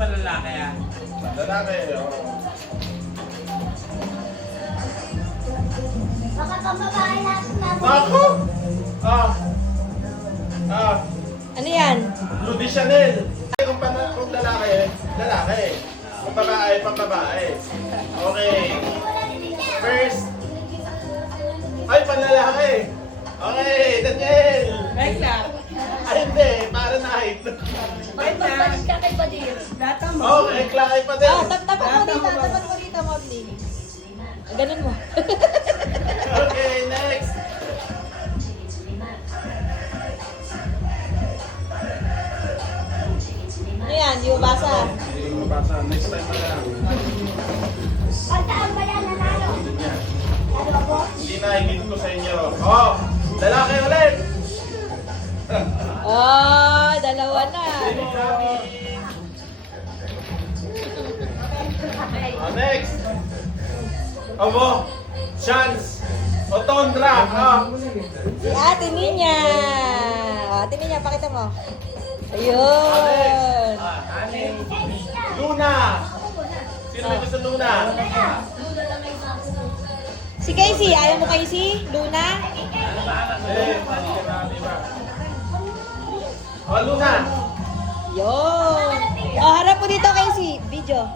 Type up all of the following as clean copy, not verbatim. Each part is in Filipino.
palalaki ah. Lalaki, Baka pambabae natin na. Ako! Ano yan? Rudy Chanel. Kung lalaki, lalaki. Kung babae, pambabae. Okay. First. Ay, panlalaki. Okay, Daniel. Right lang. Ay, hindi. Para night. Right lang. Pagbalik ka kay Badir. Data mo. Okay, klakay pa din. Tapat mo dito, Mobly. Ganun mo. Okay, next. Ano yan? Di mo basa? Hindi ko mabasa. Next time na lang. Pagkaan ba yan nanalo? Ano ako? Hindi na, higit ko sa inyo. Oh, lalaki ulit. Oh, dalawa na. Baby Gabi. Next. Abo. Chance. Otondra. Si Ate Ninya. Ate Ninya, pakita mo. Ayun. Luna. Sino may gusto Luna? Si Casey, ayaw mo Casey? Luna? Oh, Luna. Yun. Oh, harap mo dito Casey. Video.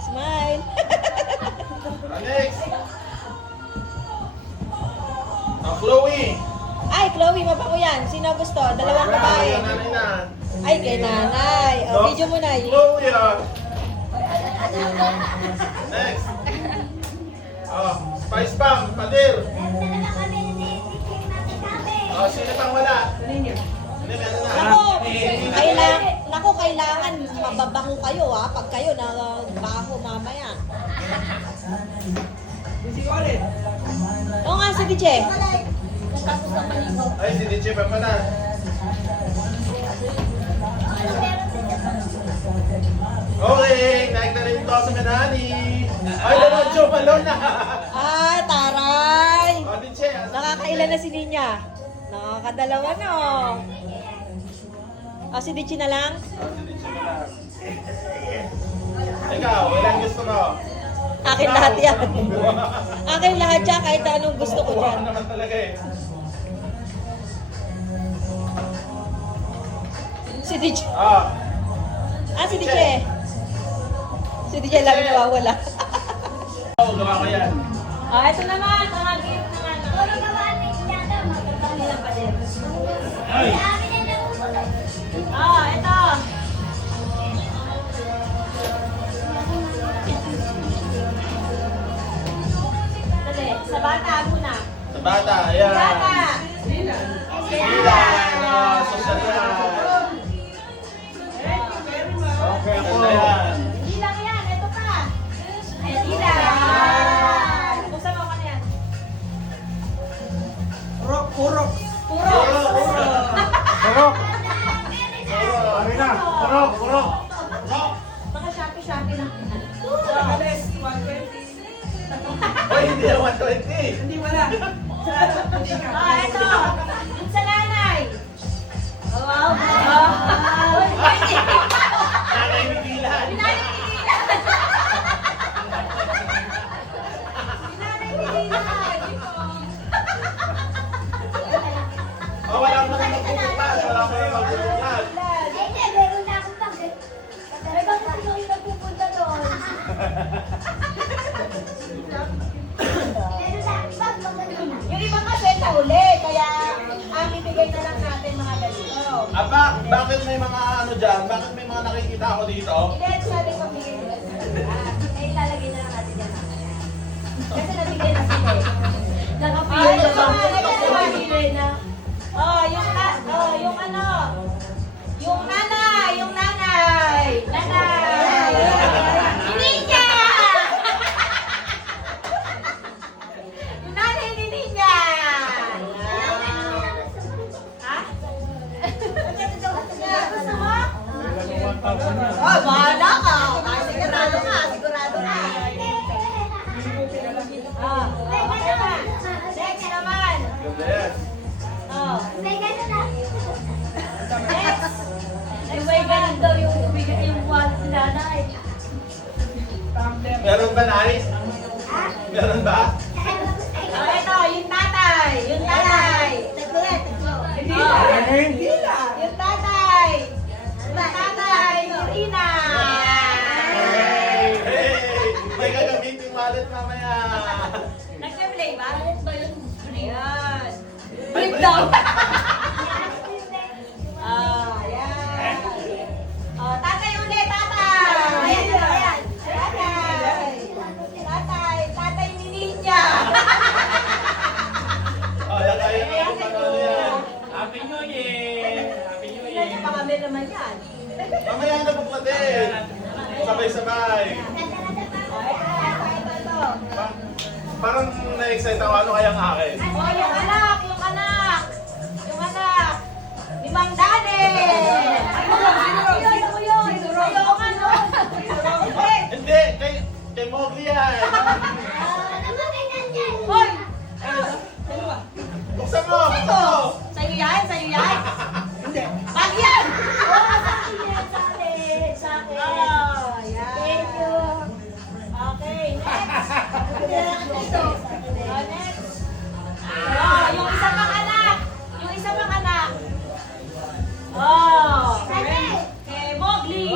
Smile. Next. Oh, Chloe. Ay, Chloe, mabango yan. Sino gusto? Dalawang babae. Nanay na. Ay, kay nanay. Oh, video mo na. Chloe, Next. Oh, Spice Pam, Padir. Oh, sino pang wala? Hindi, meron na. Kailangan mababango kayo ha. Pag kayo baho mamaya. Oo nga, si DJ. Ay, si DJ pa pala. Okay, naik na rin ito sa Manani. Ay, Lorenzo, balon na. Ay, taray. Oh, DJ. Nakakailan na si Ninya? Nakakadalawa na oh. Ah, si DJ na lang? Oh, si DJ pa lang. Ikaw, ilang gusto mo? Akin lahat yan. Akin lahat yan kahit anong gusto ko Kuha dyan. naman talaga eh. Si DJ. Ah, Ah, si DJ. Si DJ lagi nawawala. oh, gawa ko yan. Ah, ito naman. Ang gift naman. Puro babae yata. Magkakali lang pa din. Ay. Dami na nakukulay. Ah, ito. Dali, sa bata muna. Sa bata, ayan. Bata. Sila, social yan. Okay, ganda yan. Hindi lang yan. Ito pa. Hindi lang. Buksan mo ka na yan. Urok, urok. Puro. Purok. Marina, purok, purok. Mga Shopee lang. Alis, 120. Hoy, hindi yan 120. Hindi wala. Hindi ka. Ah, ito. Yung sa nanay. Oh, wow. Nanay ni Dylan. Oh, wala mo na magpupuntan. Wala mo na magpupuntan. Ay, hindi. Meron na akong pag... May bakit sino yung nagpupunta doon? Meron na akong pag magandang na. Yung ibang kasi uli, kaya bibigay na lang natin mga ganito. Aba, bakit may mga ano dyan? Bakit may mga nakikita ako dito? Hindi, ito sabi ko bigay nila sa Ay, lalagay na lang natin yan. kasi nabigay na sila eh. Nakapili na ba? Nakapili na. Oh, yung ano, yung nanay. Hindi niya! Yung nanay ni Ninya. Ha? Gusto mo? Oh, bahala ka. Sigurado ka. Ah, okay na. Next naman. Ganda yan. Oh. May gano'n na. Next. Ay, may ganun daw yung wallet nanay. Meron ba, Nani? Meron ba? Oh, ito, yung tatay. Yung tatay. Hindi Oh. na. Hindi na. Yung tatay. Yung tatay. Irina. Hey! May gagamitin wallet mamaya. Nagpe-play ba? Ayan. Flip down. Ah, ayan. Oh, tatay ulit, tatay. Ayan. Tatay ni Ninja. Oh, lagayan mo kung ano yan. Happy New Year! Happy New Ilan yung mga may naman yan? Mamaya na buklatin. Sabay-sabay. Ito. Parang na-excite ako. Ano kayang akin? Oh, yung anak. Yung anak. Ni Mang Dane. Sino yun? Sayongan, no? Hindi! Kay Mowgli yan. Hoy! Buksan mo! Buksan mo! Sa'yo yan? Hindi. Pag yan! Sa akin. Oh, yan. Thank you. Okay, next. Ito. Oh, next. Oh, yung isa pang anak. Oh. Kay Mowgli.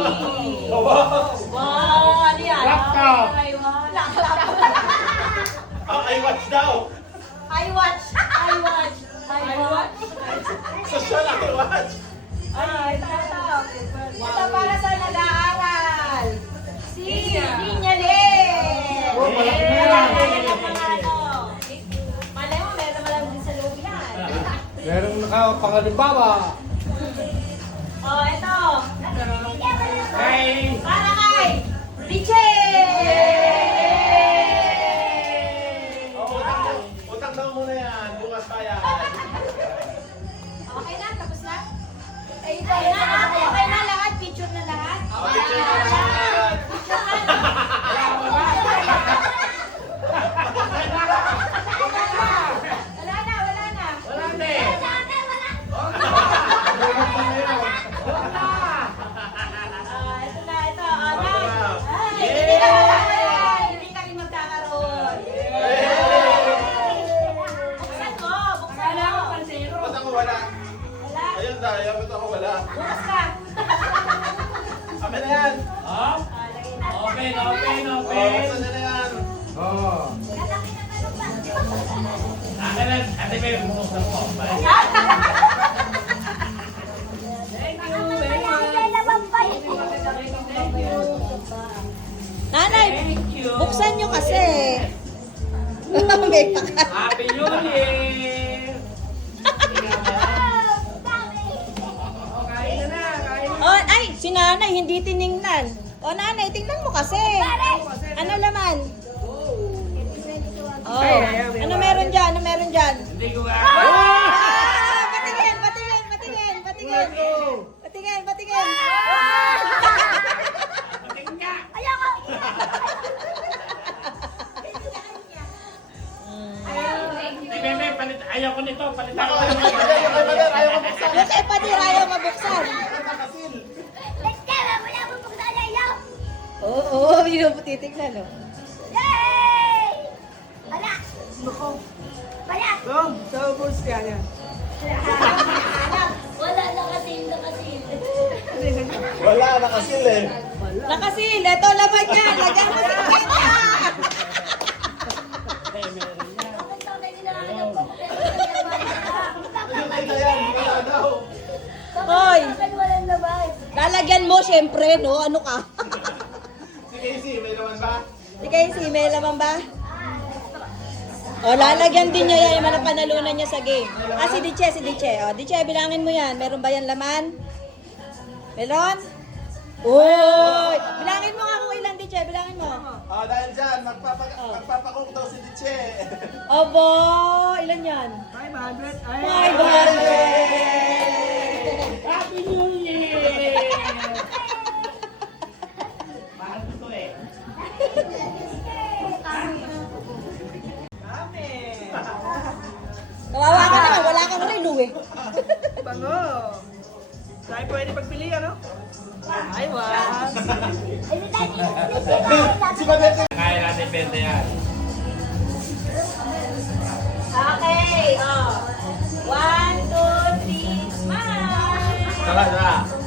Oh, wow! Wow, ano yan? Laptop. Laptop. Oh, I watch daw! I watch. Social I watch! Ah, ito. Ito para sa nag-aaral. Si Ninya Len. Oh, malaki na yan. Yan ang mga ano. Malay mo, meron naman lang din sa loob yan. Merong nakapangalimbawa. Oh, ito. Hey! Para kay Richie. Oh, utang daw muna yan. Bukas kaya. Okay na, tapos na? Okay na lahat? Picture na lahat? Okay, yan. Wala na. Wala na eh! Ito na, ito. Nice. Ay, Yay! hindi kami magkakaroon. Buksan mo. Ba't ako wala? Wala. Ayun dahil, ba't ako wala? Bukas ka. Kami na yan! Oh? Open! Oh, buksan na yan! Oh! Akin na, ate May, bumuksan mo. Bye. Nanay, Thank you! buksan nyo kasi. May pakat. Happy New Year! Kain na. Oh, ay, si nanay, hindi tiningnan. Oh, nanay, tingnan mo kasi. Ano laman? Oh, ano meron dyan? Hindi ko nga. Ah, patingin. Patingin. Patingin ka! Ay, Bebe, ayaw ko nito. Palitan Ako, ko. ayaw ko buksan! Ayaw ko buksan! Yung kay Padir ayaw mabuksan. Nakasil! Oo, yun po titignan, oh. So, boost ka yan. Wala nakasil. Wala, nakasil eh! Nakasil, ito laman niya. Lagyan mo sa kanya. Ayun, ito yan! Wala daw! Hoy, Walang labas. lalagyan mo syempre, no? Ano ka? Si Casey, may naman ba? Si Casey, may laman ba? O, lalagyan din niya yan yung mga panalunan niya sa game. Ah, si Diche. O, Diche, bilangin mo yan. Meron ba yan laman? Meron? Uy! Bilangin mo nga kung ilan, Diche. Bilangin mo. Ah, dahil dyan, magpapakook daw si Diche. Obo! Ilan yan? 500. Ay, 500! Happy New Year! Mahal ko to eh. dami. Kawawa ka naman. Wala kang relo eh. Bango. Tayo pwede pagpili, ano? Ay, wow. Every time you split Si Madete. Kaya natin 20 yan. Okay, oh. 1, 2, 3, smile! Saka na.